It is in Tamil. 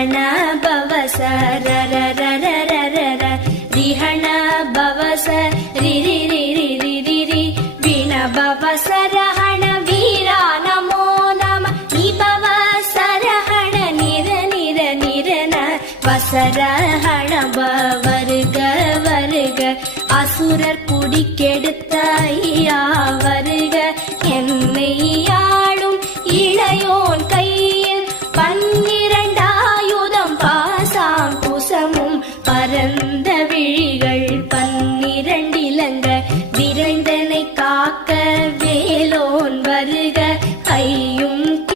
ரிஹண பவச ரர ரர ரர ர ரிஹண பவச ரி ரி ரி ரி ரி ரி ரி வீண பவச ரஹண வீரா நமோ நம நி பவச ரஹண நிர நிர நிரன வசரஹண வருக வருக அசுரர் குடிக்கெடுத்த